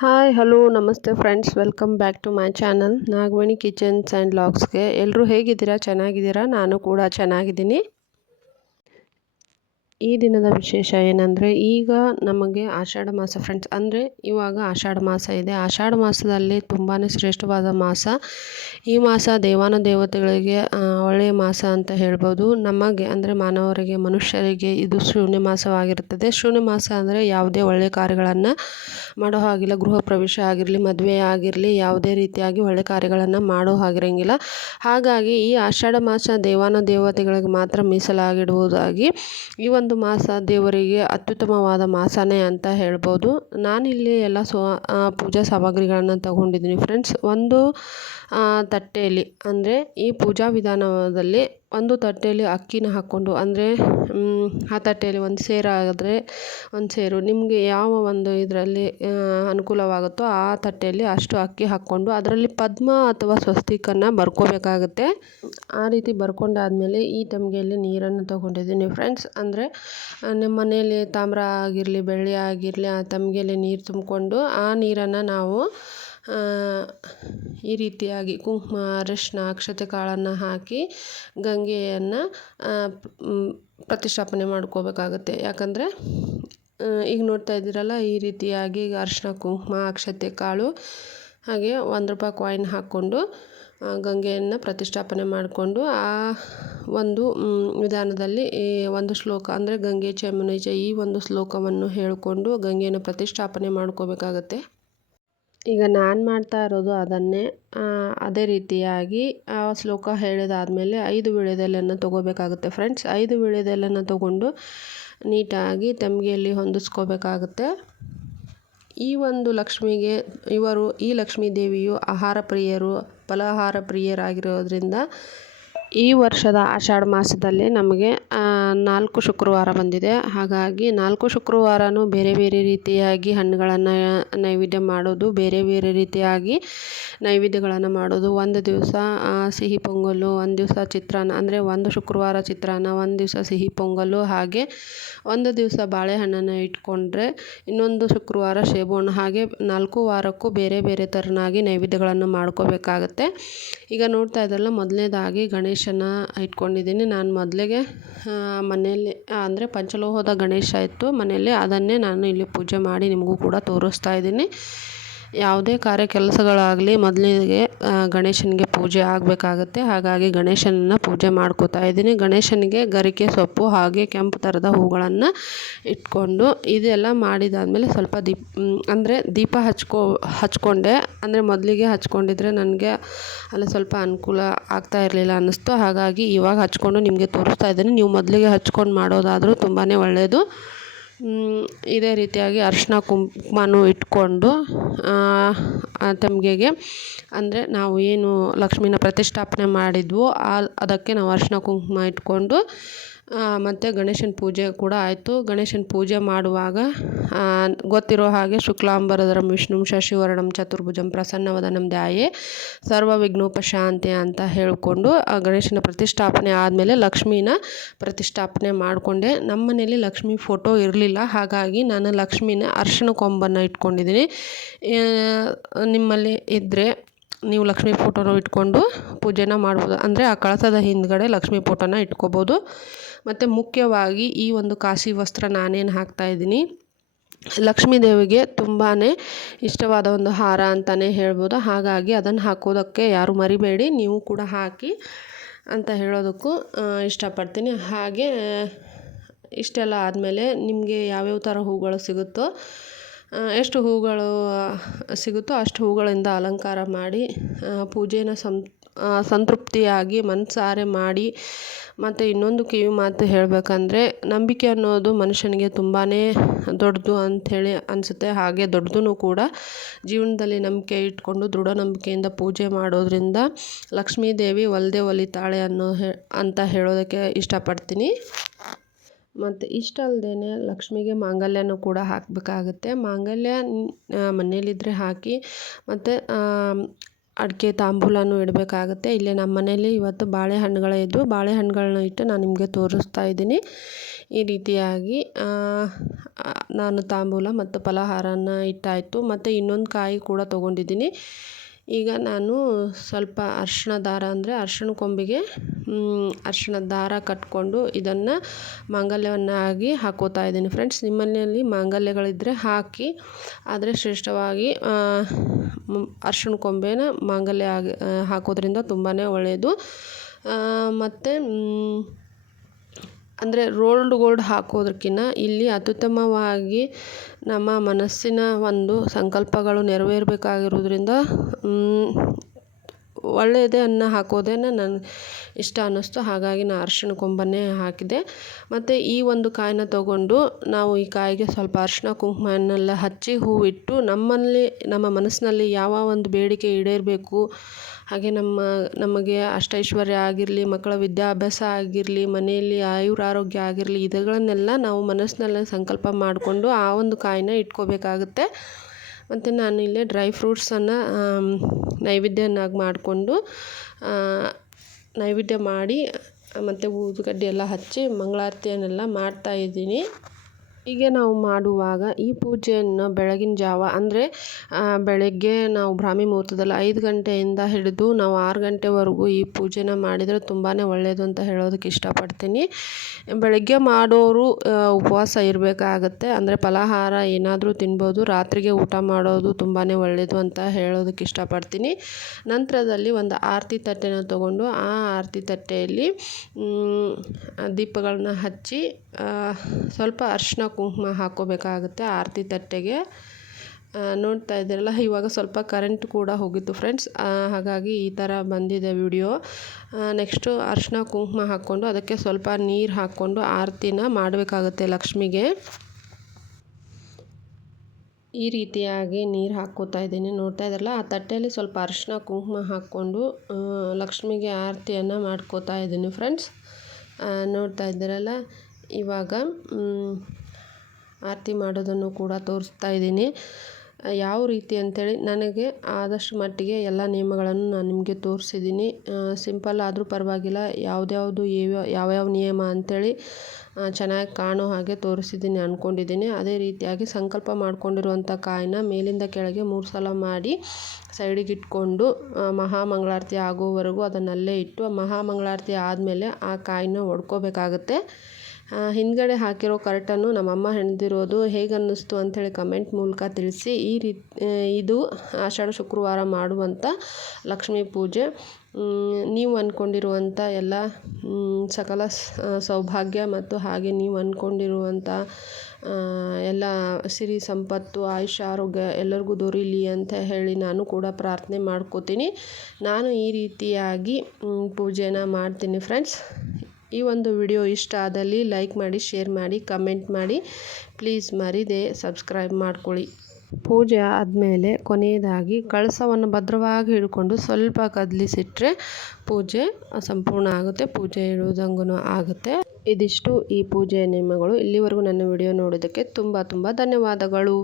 Hi hello namaste friends, welcome back to my channel Nagavani kitchens and ಲಾಗ್ಸ್ಗೆ. ಎಲ್ಲರೂ ಹೇಗಿದ್ದೀರಾ? ಚೆನ್ನಾಗಿದ್ದೀರಾ? ನಾನು ಕೂಡ ಚೆನ್ನಾಗಿದ್ದೀನಿ. ಈ ದಿನದ ವಿಶೇಷ ಏನಂದರೆ, ಈಗ ನಮಗೆ ಆಷಾಢ ಮಾಸ ಫ್ರೆಂಡ್ಸ್, ಅಂದರೆ ಇವಾಗ ಆಷಾಢ ಮಾಸ ಇದೆ. ಆಷಾಢ ಮಾಸದಲ್ಲಿ ತುಂಬಾ ಶ್ರೇಷ್ಠವಾದ ಮಾಸ. ಈ ಮಾಸ ದೇವಾನುದೇವತೆಗಳಿಗೆ ಒಳ್ಳೆಯ ಮಾಸ ಅಂತ ಹೇಳ್ಬೋದು. ನಮಗೆ ಅಂದರೆ ಮಾನವರಿಗೆ, ಮನುಷ್ಯರಿಗೆ ಇದು ಶೂನ್ಯ ಮಾಸವಾಗಿರುತ್ತದೆ. ಶೂನ್ಯ ಮಾಸ ಅಂದರೆ ಯಾವುದೇ ಒಳ್ಳೆಯ ಕಾರ್ಯಗಳನ್ನು ಮಾಡೋ ಹಾಗಿಲ್ಲ. ಗೃಹ ಪ್ರವೇಶ ಆಗಿರಲಿ, ಮದುವೆ ಆಗಿರಲಿ, ಯಾವುದೇ ರೀತಿಯಾಗಿ ಒಳ್ಳೆಯ ಕಾರ್ಯಗಳನ್ನು ಮಾಡೋ ಹಾಗಿರಂಗಿಲ್ಲ. ಹಾಗಾಗಿ ಈ ಆಷಾಢ ಮಾಸ ದೇವಾನುದೇವತೆಗಳಿಗೆ ಮಾತ್ರ ಮೀಸಲಾಗಿಡುವುದಾಗಿ ಈ ಒಂದು ಮಾಸ ದೇವರಿಗೆ ಅತ್ಯುತ್ತಮವಾದ ಮಾಸನೇ ಅಂತ ಹೇಳ್ಬೋದು. ನಾನಿಲ್ಲಿ ಎಲ್ಲ ಪೂಜಾ ಸಾಮಗ್ರಿಗಳನ್ನು ತಗೊಂಡಿದ್ದೀನಿ ಫ್ರೆಂಡ್ಸ್. ಒಂದು ತಟ್ಟೆಯಲ್ಲಿ, ಅಂದರೆ ಈ ಪೂಜಾ ವಿಧಾನದಲ್ಲಿ ಒಂದು ತಟ್ಟೆಯಲ್ಲಿ ಅಕ್ಕಿನ ಹಾಕ್ಕೊಂಡು, ಅಂದರೆ ಆ ತಟ್ಟೆಯಲ್ಲಿ ಒಂದು ಸೇರಾದರೆ ಒಂದು ಸೇರು, ನಿಮಗೆ ಯಾವ ಒಂದು ಇದರಲ್ಲಿ ಅನುಕೂಲವಾಗುತ್ತೋ ಆ ತಟ್ಟೆಯಲ್ಲಿ ಅಷ್ಟು ಅಕ್ಕಿ ಹಾಕ್ಕೊಂಡು ಅದರಲ್ಲಿ ಪದ್ಮ ಅಥವಾ ಸ್ವಸ್ತಿಕನ್ನು ಬರ್ಕೋಬೇಕಾಗುತ್ತೆ. ಆ ರೀತಿ ಬರ್ಕೊಂಡಾದಮೇಲೆ ಈ ತಮಗೆಯಲ್ಲಿ ನೀರನ್ನು ತೊಗೊಂಡಿದ್ದೀನಿ ಫ್ರೆಂಡ್ಸ್. ಅಂದರೆ ನಿಮ್ಮ ಮನೆಯಲ್ಲಿ ತಾಮ್ರ ಆಗಿರಲಿ, ಬೆಳ್ಳಿ ಆಗಿರಲಿ, ಆ ತಮಗೆಯಲ್ಲಿ ನೀರು ತುಂಬಿಕೊಂಡು ಆ ನೀರನ್ನು ನಾವು ಈ ರೀತಿಯಾಗಿ ಕುಂಕುಮ, ಅರಿಶಿನ, ಅಕ್ಷತೆ ಕಾಳನ್ನು ಹಾಕಿ ಗಂಗೆಯನ್ನು ಪ್ರತಿಷ್ಠಾಪನೆ ಮಾಡ್ಕೋಬೇಕಾಗುತ್ತೆ. ಯಾಕಂದರೆ ಈಗ ನೋಡ್ತಾ ಇದ್ದೀರಲ್ಲ, ಈ ರೀತಿಯಾಗಿ ಅರಿಶಿನ, ಕುಂಕುಮ, ಅಕ್ಷತೆ ಕಾಳು ಹಾಗೆ ₹1 ಕಾಯಿನ್ ಹಾಕ್ಕೊಂಡು ಗಂಗೆಯನ್ನು ಪ್ರತಿಷ್ಠಾಪನೆ ಮಾಡಿಕೊಂಡು ಆ ಒಂದು ವಿಧಾನದಲ್ಲಿ ಈ ಒಂದು ಶ್ಲೋಕ, ಅಂದರೆ ಗಂಗೆ ಚ ಯಮುನೆ ಚ, ಈ ಒಂದು ಶ್ಲೋಕವನ್ನು ಹೇಳಿಕೊಂಡು ಗಂಗೆಯನ್ನು ಪ್ರತಿಷ್ಠಾಪನೆ ಮಾಡ್ಕೋಬೇಕಾಗತ್ತೆ. ಈಗ ನಾನು ಮಾಡ್ತಾ ಇರೋದು ಅದನ್ನೇ. ಅದೇ ರೀತಿಯಾಗಿ ಆ ಶ್ಲೋಕ ಹೇಳಿದಾದಮೇಲೆ 5 ವೀಳ್ಯದೆಲೆಯನ್ನು ತೊಗೋಬೇಕಾಗುತ್ತೆ ಫ್ರೆಂಡ್ಸ್. 5 ವೀಳ್ಯದೆಲೆಯನ್ನು ತೊಗೊಂಡು ನೀಟಾಗಿ ತಮಗೆಯಲ್ಲಿ ಹೊಂದಿಸ್ಕೋಬೇಕಾಗುತ್ತೆ. ಈ ಒಂದು ಲಕ್ಷ್ಮಿಗೆ, ಈ ಲಕ್ಷ್ಮೀ ದೇವಿಯು ಆಹಾರ ಪ್ರಿಯರು, ಫಲಾಹಾರ ಪ್ರಿಯರಾಗಿರೋದ್ರಿಂದ ಈ ವರ್ಷದ ಆಷಾಢ ಮಾಸದಲ್ಲಿ ನಮಗೆ 4 ಶುಕ್ರವಾರ ಬಂದಿದೆ. ಹಾಗಾಗಿ 4 ಶುಕ್ರವಾರನೂ ಬೇರೆ ಬೇರೆ ರೀತಿಯಾಗಿ ಹಣ್ಣುಗಳನ್ನು ನೈವೇದ್ಯ ಮಾಡೋದು, ಬೇರೆ ಬೇರೆ ರೀತಿಯಾಗಿ ನೈವೇದ್ಯಗಳನ್ನು ಮಾಡೋದು. ಒಂದು ದಿವಸ ಸಿಹಿ ಪೊಂಗಲ್ಲು, ಒಂದು ದಿವಸ ಚಿತ್ರಾನ್ನ, ಅಂದರೆ ಒಂದು ಶುಕ್ರವಾರ ಚಿತ್ರಾನ್ನ, ಒಂದು ದಿವಸ ಸಿಹಿ ಪೊಂಗಲ್ಲು, ಹಾಗೆ ಒಂದು ದಿವಸ ಬಾಳೆಹಣ್ಣನ್ನು ಇಟ್ಕೊಂಡ್ರೆ ಇನ್ನೊಂದು ಶುಕ್ರವಾರ ಸೇಬುಹಣ್ಣು, ಹಾಗೆ 4 ವಾರಕ್ಕೂ ಬೇರೆ ಬೇರೆ ಥರನಾಗಿ ನೈವೇದ್ಯಗಳನ್ನು ಮಾಡ್ಕೋಬೇಕಾಗತ್ತೆ. ಈಗ ನೋಡ್ತಾ ಇದ್ದಲ್ಲ, ಮೊದಲನೇದಾಗಿ ಗಣೇಶನ ಇಟ್ಕೊಂಡಿದ್ದೀನಿ. ನಾನು ಮೊದಲಿಗೆ ಮನೆಯಲ್ಲಿ, ಅಂದರೆ ಪಂಚಲೋಹದ ಗಣೇಶ ಇತ್ತು ಮನೆಯಲ್ಲಿ, ಅದನ್ನೇ ನಾನು ಇಲ್ಲಿ ಪೂಜೆ ಮಾಡಿ ನಿಮಗೂ ಕೂಡ ತೋರಿಸ್ತಾ ಇದ್ದೀನಿ. ಯಾವುದೇ ಕಾರ್ಯ ಕೆಲಸಗಳಾಗಲಿ ಮೊದಲಿಗೆ ಗಣೇಶನಿಗೆ ಪೂಜೆ ಆಗಬೇಕಾಗತ್ತೆ. ಹಾಗಾಗಿ ಗಣೇಶನನ್ನು ಪೂಜೆ ಮಾಡ್ಕೋತಾ ಇದ್ದೀನಿ. ಗಣೇಶನಿಗೆ ಗರಿಕೆ ಸೊಪ್ಪು ಹಾಗೆ ಕೆಂಪು ಥರದ ಹೂಗಳನ್ನು ಇಟ್ಕೊಂಡು ಇದೆಲ್ಲ ಮಾಡಿದಾದಮೇಲೆ ಸ್ವಲ್ಪ ದೀಪ ಹಚ್ಕೊಂಡೆ. ಅಂದರೆ ಮೊದಲಿಗೆ ಹಚ್ಕೊಂಡಿದ್ರೆ ನನಗೆ ಅಲ್ಲಿ ಸ್ವಲ್ಪ ಅನುಕೂಲ ಆಗ್ತಾ ಇರಲಿಲ್ಲ ಅನ್ನಿಸ್ತು. ಹಾಗಾಗಿ ಇವಾಗ ಹಚ್ಕೊಂಡು ನಿಮಗೆ ತೋರಿಸ್ತಾ ಇದ್ದೀನಿ. ನೀವು ಮೊದಲಿಗೆ ಹಚ್ಕೊಂಡು ಮಾಡೋದಾದರೂ ತುಂಬಾ ಒಳ್ಳೆಯದು. ಇದೇ ರೀತಿಯಾಗಿ ಅರಿಶಿನ ಕುಂಕುಮನೂ ಇಟ್ಕೊಂಡು ತಮಗೆಗೆ, ಅಂದರೆ ನಾವು ಏನು ಲಕ್ಷ್ಮಿನ ಪ್ರತಿಷ್ಠಾಪನೆ ಮಾಡಿದ್ವೋ ಅದಕ್ಕೆ ನಾವು ಅರಿಶಿನ ಕುಂಕುಮ ಇಟ್ಕೊಂಡು ಮತ್ತು ಗಣೇಶನ ಪೂಜೆ ಕೂಡ ಆಯಿತು. ಗಣೇಶನ ಪೂಜೆ ಮಾಡುವಾಗ ಗೊತ್ತಿರೋ ಹಾಗೆ ಶುಕ್ಲಾಂಬರಧರಂ ವಿಷ್ಣುಂ ಶಶಿವರ್ಣಂ ಚತುರ್ಭುಜಂ ಪ್ರಸನ್ನವದನಂ ಧ್ಯಾಯೇ ಸರ್ವ ವಿಘ್ನೋಪಶಾಂತಿ ಅಂತ ಹೇಳಿಕೊಂಡು ಗಣೇಶನ ಪ್ರತಿಷ್ಠಾಪನೆ ಆದಮೇಲೆ ಲಕ್ಷ್ಮೀನ ಪ್ರತಿಷ್ಠಾಪನೆ ಮಾಡಿಕೊಂಡೆ. ನಮ್ಮ ಮನೇಲಿ ಲಕ್ಷ್ಮಿ ಫೋಟೋ ಇರಲಿಲ್ಲ, ಹಾಗಾಗಿ ನಾನು ಲಕ್ಷ್ಮಿನ ಅರಿಶಿನ ಕೊಂಬನ್ನು ಇಟ್ಕೊಂಡಿದ್ದೀನಿ. ನಿಮ್ಮಲ್ಲಿ ಇದ್ದರೆ ನೀವು ಲಕ್ಷ್ಮಿ ಫೋಟೋನ ಇಟ್ಕೊಂಡು ಪೂಜೆನ ಮಾಡ್ಬೋದು. ಅಂದರೆ ಆ ಕಳಸದ ಹಿಂದ್ಗಡೆ ಲಕ್ಷ್ಮಿ ಫೋಟೋನ ಇಟ್ಕೋಬೋದು. ಮತ್ತು ಮುಖ್ಯವಾಗಿ ಈ ಒಂದು ಕಾಶಿ ವಸ್ತ್ರ ನಾನೇನು ಹಾಕ್ತಾಯಿದ್ದೀನಿ, ಲಕ್ಷ್ಮೀ ದೇವಿಗೆ ತುಂಬಾ ಇಷ್ಟವಾದ ಒಂದು ಹಾರ ಅಂತಲೇ ಹೇಳ್ಬೋದು. ಹಾಗಾಗಿ ಅದನ್ನು ಹಾಕೋದಕ್ಕೆ ಯಾರು ಮರಿಬೇಡಿ, ನೀವು ಕೂಡ ಹಾಕಿ ಅಂತ ಹೇಳೋದಕ್ಕೂ ಇಷ್ಟಪಡ್ತೀನಿ. ಹಾಗೆ ಇಷ್ಟೆಲ್ಲ ಆದಮೇಲೆ ನಿಮಗೆ ಯಾವ್ಯಾವ ಥರ ಹೂಗಳು ಸಿಗುತ್ತೋ, ಎಷ್ಟು ಹೂಗಳು ಸಿಗುತ್ತೋ ಅಷ್ಟು ಹೂಗಳಿಂದ ಅಲಂಕಾರ ಮಾಡಿ ಪೂಜೆನ ಸಂತೃಪ್ತಿಯಾಗಿ ಮನಸಾರೆ ಮಾಡಿ. ಮತ್ತು ಇನ್ನೊಂದು ಕಿವಿ ಮಾತು ಹೇಳಬೇಕಂದ್ರೆ, ನಂಬಿಕೆ ಅನ್ನೋದು ಮನುಷ್ಯನಿಗೆ ತುಂಬಾ ದೊಡ್ಡದು ಅಂಥೇಳಿ ಅನಿಸುತ್ತೆ. ಹಾಗೆ ದೊಡ್ಡದು ಕೂಡ. ಜೀವನದಲ್ಲಿ ನಂಬಿಕೆ ಇಟ್ಕೊಂಡು ದೃಢ ನಂಬಿಕೆಯಿಂದ ಪೂಜೆ ಮಾಡೋದ್ರಿಂದ ಲಕ್ಷ್ಮೀ ದೇವಿ ಒಲಿದೇ ಒಲಿತಾಳೆ ಅಂತ ಹೇಳೋದಕ್ಕೆ ಇಷ್ಟಪಡ್ತೀನಿ. ಮತ್ತು ಇಷ್ಟಲ್ಲದೇ ಲಕ್ಷ್ಮಿಗೆ ಮಾಂಗಲ್ಯನೂ ಕೂಡ ಹಾಕಬೇಕಾಗುತ್ತೆ. ಮಾಂಗಲ್ಯ ಮನೆಯಲ್ಲಿದ್ದರೆ ಹಾಕಿ. ಮತ್ತು ಅಡಿಕೆ ತಾಂಬೂಲನೂ ಇಡಬೇಕಾಗುತ್ತೆ. ಇಲ್ಲೇ ನಮ್ಮ ಮನೇಲಿ ಇವತ್ತು ಬಾಳೆಹಣ್ಣುಗಳೇ ಇದ್ದವು. ಬಾಳೆಹಣ್ಣುಗಳನ್ನ ಇಟ್ಟು ನಾನು ನಿಮಗೆ ತೋರಿಸ್ತಾ ಇದ್ದೀನಿ. ಈ ರೀತಿಯಾಗಿ ನಾನು ತಾಂಬೂಲ ಮತ್ತು ಫಲಹಾರನ ಇಟ್ಟಾಯಿತು. ಮತ್ತು ಇನ್ನೊಂದು ಕಾಯಿ ಕೂಡ ತೊಗೊಂಡಿದ್ದೀನಿ. ಈಗ ನಾನು ಸ್ವಲ್ಪ ಅರಿಶಿಣ ದಾರ ಅಂದರೆ ಅರಿಶಿಣ ಕೊಂಬಿಗೆ ಅರಿಶಿಣದ ದಾರ ಕಟ್ಕೊಂಡು ಇದನ್ನು ಮಾಂಗಲ್ಯವನ್ನಾಗಿ ಹಾಕೋತಾ ಇದ್ದೀನಿ ಫ್ರೆಂಡ್ಸ್. ನಿಮ್ಮನೆಯಲ್ಲಿ ಮಾಂಗಲ್ಯಗಳಿದ್ದರೆ ಹಾಕಿ, ಆದರೆ ಶ್ರೇಷ್ಠವಾಗಿ ಅರಿಶಿಣ ಕೊಂಬೆನ ಮಾಂಗಲ್ಯ ಹಾಕೋದ್ರಿಂದ ತುಂಬಾ ಒಳ್ಳೆಯದು. ಮತ್ತು ಅಂದರೆ ರೋಲ್ಡ್ ಗೋಲ್ಡ್ ಹಾಕೋದಕ್ಕಿಂತ ಇಲ್ಲಿ ಅತ್ಯುತ್ತಮವಾಗಿ ನಮ್ಮ ಮನಸ್ಸಿನ ಒಂದು ಸಂಕಲ್ಪಗಳು ನೆರವೇರಬೇಕಾಗಿರೋದ್ರಿಂದ ಒಳ್ಳೆಯದೇ ಅನ್ನ ಹಾಕೋದೇನೆ ನನಗೆ ಇಷ್ಟ ಅನ್ನಿಸ್ತು. ಹಾಗಾಗಿ ನಾನು ಅರಿಶಿಣ ಕೊಂಬನ್ನೇ ಹಾಕಿದೆ. ಮತ್ತು ಈ ಒಂದು ಕಾಯಿನ ತೊಗೊಂಡು ನಾವು ಈ ಕಾಯಿಗೆ ಸ್ವಲ್ಪ ಅರಿಶಿಣ ಕುಂಕುಮನ್ನೆಲ್ಲ ಹಚ್ಚಿ ಹೂವಿಟ್ಟು ನಮ್ಮ ಮನಸ್ಸಿನಲ್ಲಿ ಯಾವ ಒಂದು ಬೇಡಿಕೆ ಈಡೇರಬೇಕು, ಹಾಗೆ ನಮಗೆ ಅಷ್ಟೈಶ್ವರ್ಯ ಆಗಿರಲಿ, ಮಕ್ಕಳ ವಿದ್ಯಾಭ್ಯಾಸ ಆಗಿರಲಿ, ಮನೆಯಲ್ಲಿ ಆಯುರಾರೋಗ್ಯ ಆಗಿರಲಿ, ಇವುಗಳನ್ನೆಲ್ಲ ನಾವು ಮನಸ್ಸಿನಲ್ಲೇ ಸಂಕಲ್ಪ ಮಾಡಿಕೊಂಡು ಆ ಒಂದು ಕಾಯಿನ ಇಟ್ಕೋಬೇಕಾಗುತ್ತೆ. ಮತ್ತು ನಾನು ಇಲ್ಲೇ ಡ್ರೈ ಫ್ರೂಟ್ಸನ್ನು ನೈವೇದ್ಯವನ್ನಾಗಿ ಮಾಡಿಕೊಂಡು ನೈವೇದ್ಯ ಮಾಡಿ ಮತ್ತು ಊದುಕಡ್ಡಿ ಎಲ್ಲ ಹಚ್ಚಿ ಮಂಗಳಾರತಿಯನ್ನೆಲ್ಲ ಮಾಡ್ತಾಯಿದ್ದೀನಿ. ಹೀಗೆ ನಾವು ಮಾಡುವಾಗ ಈ ಪೂಜೆಯನ್ನು ಬೆಳಗಿನ ಜಾವ ಅಂದರೆ ಬೆಳಗ್ಗೆ ನಾವು ಬ್ರಾಹ್ಮಿ ಮುಹೂರ್ತದಲ್ಲಿ 5 ಗಂಟೆಯಿಂದ ಹಿಡಿದು ನಾವು 6 ಗಂಟೆವರೆಗೂ ಈ ಪೂಜೆನ ಮಾಡಿದರೆ ತುಂಬಾ ಒಳ್ಳೆಯದು ಅಂತ ಹೇಳೋದಕ್ಕೆ ಇಷ್ಟಪಡ್ತೀನಿ. ಬೆಳಗ್ಗೆ ಮಾಡೋರು ಉಪವಾಸ ಇರಬೇಕಾಗತ್ತೆ. ಅಂದರೆ ಫಲಹಾರ ಏನಾದರೂ ತಿನ್ಬೋದು. ರಾತ್ರಿಗೆ ಊಟ ಮಾಡೋದು ತುಂಬಾ ಒಳ್ಳೆಯದು ಅಂತ ಹೇಳೋದಕ್ಕೆ ಇಷ್ಟಪಡ್ತೀನಿ. ನಂತರದಲ್ಲಿ ಒಂದು ಆರತಿ ತಟ್ಟೆನ ತೊಗೊಂಡು ಆ ಆರತಿ ತಟ್ಟೆಯಲ್ಲಿ ದೀಪಗಳನ್ನ ಹಚ್ಚಿ ಸ್ವಲ್ಪ ಅರಿಶಿಣ ಕುಂಕುಮ ಹಾಕ್ಕೋಬೇಕಾಗುತ್ತೆ ಆರತಿ ತಟ್ಟೆಗೆ. ನೋಡ್ತಾ ಇದ್ದೀರಲ್ಲ, ಇವಾಗ ಸ್ವಲ್ಪ ಕರೆಂಟ್ ಕೂಡ ಹೋಗಿತ್ತು ಫ್ರೆಂಡ್ಸ್. ಹಾಗಾಗಿ ಈ ಥರ ಬಂದಿದೆ ವಿಡಿಯೋ. ನೆಕ್ಸ್ಟು ಅರಿಶಿಣ ಕುಂಕುಮ ಹಾಕ್ಕೊಂಡು ಅದಕ್ಕೆ ಸ್ವಲ್ಪ ನೀರು ಹಾಕ್ಕೊಂಡು ಆರತಿನ ಮಾಡಬೇಕಾಗುತ್ತೆ ಲಕ್ಷ್ಮಿಗೆ. ಈ ರೀತಿಯಾಗಿ ನೀರು ಹಾಕ್ಕೋತಾ ಇದ್ದೀನಿ. ನೋಡ್ತಾ ಇದ್ದಾರಲ್ಲ, ಆ ತಟ್ಟೆಯಲ್ಲಿ ಸ್ವಲ್ಪ ಅರಿಶಿಣ ಕುಂಕುಮ ಹಾಕ್ಕೊಂಡು ಲಕ್ಷ್ಮಿಗೆ ಆರತಿಯನ್ನು ಮಾಡ್ಕೋತಾ ಇದ್ದೀನಿ ಫ್ರೆಂಡ್ಸ್. ನೋಡ್ತಾ ಇದ್ದೀರಲ್ಲ, ಇವಾಗ ಆರತಿ ಮಾಡೋದನ್ನು ಕೂಡ ತೋರಿಸ್ತಾ ಇದ್ದೀನಿ. ಯಾವ ರೀತಿ ಅಂಥೇಳಿ ನನಗೆ ಆದಷ್ಟು ಮಟ್ಟಿಗೆ ಎಲ್ಲ ನಿಯಮಗಳನ್ನು ನಾನು ನಿಮಗೆ ತೋರಿಸಿದ್ದೀನಿ. ಸಿಂಪಲ್ ಆದರೂ ಪರವಾಗಿಲ್ಲ, ಯಾವ್ಯಾವ ನಿಯಮ ಅಂಥೇಳಿ ಚೆನ್ನಾಗಿ ಕಾಣೋ ಹಾಗೆ ತೋರಿಸಿದ್ದೀನಿ ಅಂದ್ಕೊಂಡಿದ್ದೀನಿ. ಅದೇ ರೀತಿಯಾಗಿ ಸಂಕಲ್ಪ ಮಾಡ್ಕೊಂಡಿರುವಂಥ ಕಾಯಿನ ಮೇಲಿಂದ ಕೆಳಗೆ 3 ಸಲ ಮಾಡಿ ಸೈಡಿಗೆ ಇಟ್ಕೊಂಡು ಮಹಾಮಂಗಳಾರತಿ ಆಗೋವರೆಗೂ ಅದನ್ನಲ್ಲೇ ಇಟ್ಟು ಮಹಾಮಂಗಳಾರತಿ ಆದಮೇಲೆ ಆ ಕಾಯಿನ ಒಡ್ಕೋಬೇಕಾಗುತ್ತೆ. ಹಿಂದ್ಗಡೆ ಹಾಕಿರೋ ಕರ್ಟನ್ನು ನಮ್ಮಮ್ಮ ಹೆಣ್ದಿರೋದು ಹೇಗೆ ಅನ್ನಿಸ್ತು ಅಂಥೇಳಿ ಕಮೆಂಟ್ ಮೂಲಕ ತಿಳಿಸಿ. ಇದು ಆಷಾಢ ಶುಕ್ರವಾರ ಮಾಡುವಂಥ ಲಕ್ಷ್ಮೀ ಪೂಜೆ. ನೀವು ಅಂದ್ಕೊಂಡಿರುವಂಥ ಎಲ್ಲ ಸಕಲ ಸೌಭಾಗ್ಯ ಮತ್ತು ಹಾಗೆ ನೀವು ಅಂದ್ಕೊಂಡಿರುವಂಥ ಎಲ್ಲ ಸಿರಿ ಸಂಪತ್ತು ಆಯುಷ್ಯ ಆರೋಗ್ಯ ಎಲ್ಲರಿಗೂ ದೊರೀಲಿ ಅಂತ ಹೇಳಿ ನಾನು ಕೂಡ ಪ್ರಾರ್ಥನೆ ಮಾಡ್ಕೋತೀನಿ. ನಾನು ಈ ರೀತಿಯಾಗಿ ಪೂಜೆನ ಮಾಡ್ತೀನಿ ಫ್ರೆಂಡ್ಸ್. ಈ ಒಂದು ವಿಡಿಯೋ ಇಷ್ಟ ಆದಲ್ಲಿ ಲೈಕ್ ಮಾಡಿ, ಶೇರ್ ಮಾಡಿ, ಕಮೆಂಟ್ ಮಾಡಿ. ಪ್ಲೀಸ್ ಮರಿದೆ ಸಬ್ಸ್ಕ್ರೈಬ್ ಮಾಡ್ಕೊಳ್ಳಿ. ಪೂಜೆ ಆದಮೇಲೆ ಕೊನೆಯದಾಗಿ ಕಳಸವನ್ನು ಭದ್ರವಾಗಿ ಹಿಡ್ಕೊಂಡು ಸ್ವಲ್ಪ ಕದಲಿಸಿಟ್ರೆ ಪೂಜೆ ಸಂಪೂರ್ಣ ಆಗುತ್ತೆ. ಪೂಜೆ ಇಡುವುದಂಗೂ ಆಗುತ್ತೆ. ಇದಿಷ್ಟು ಈ ಪೂಜೆಯ ನಿಯಮಗಳು. ಇಲ್ಲಿವರೆಗೂ ನನ್ನ ವಿಡಿಯೋ ನೋಡೋದಕ್ಕೆ ತುಂಬ ಧನ್ಯವಾದಗಳು.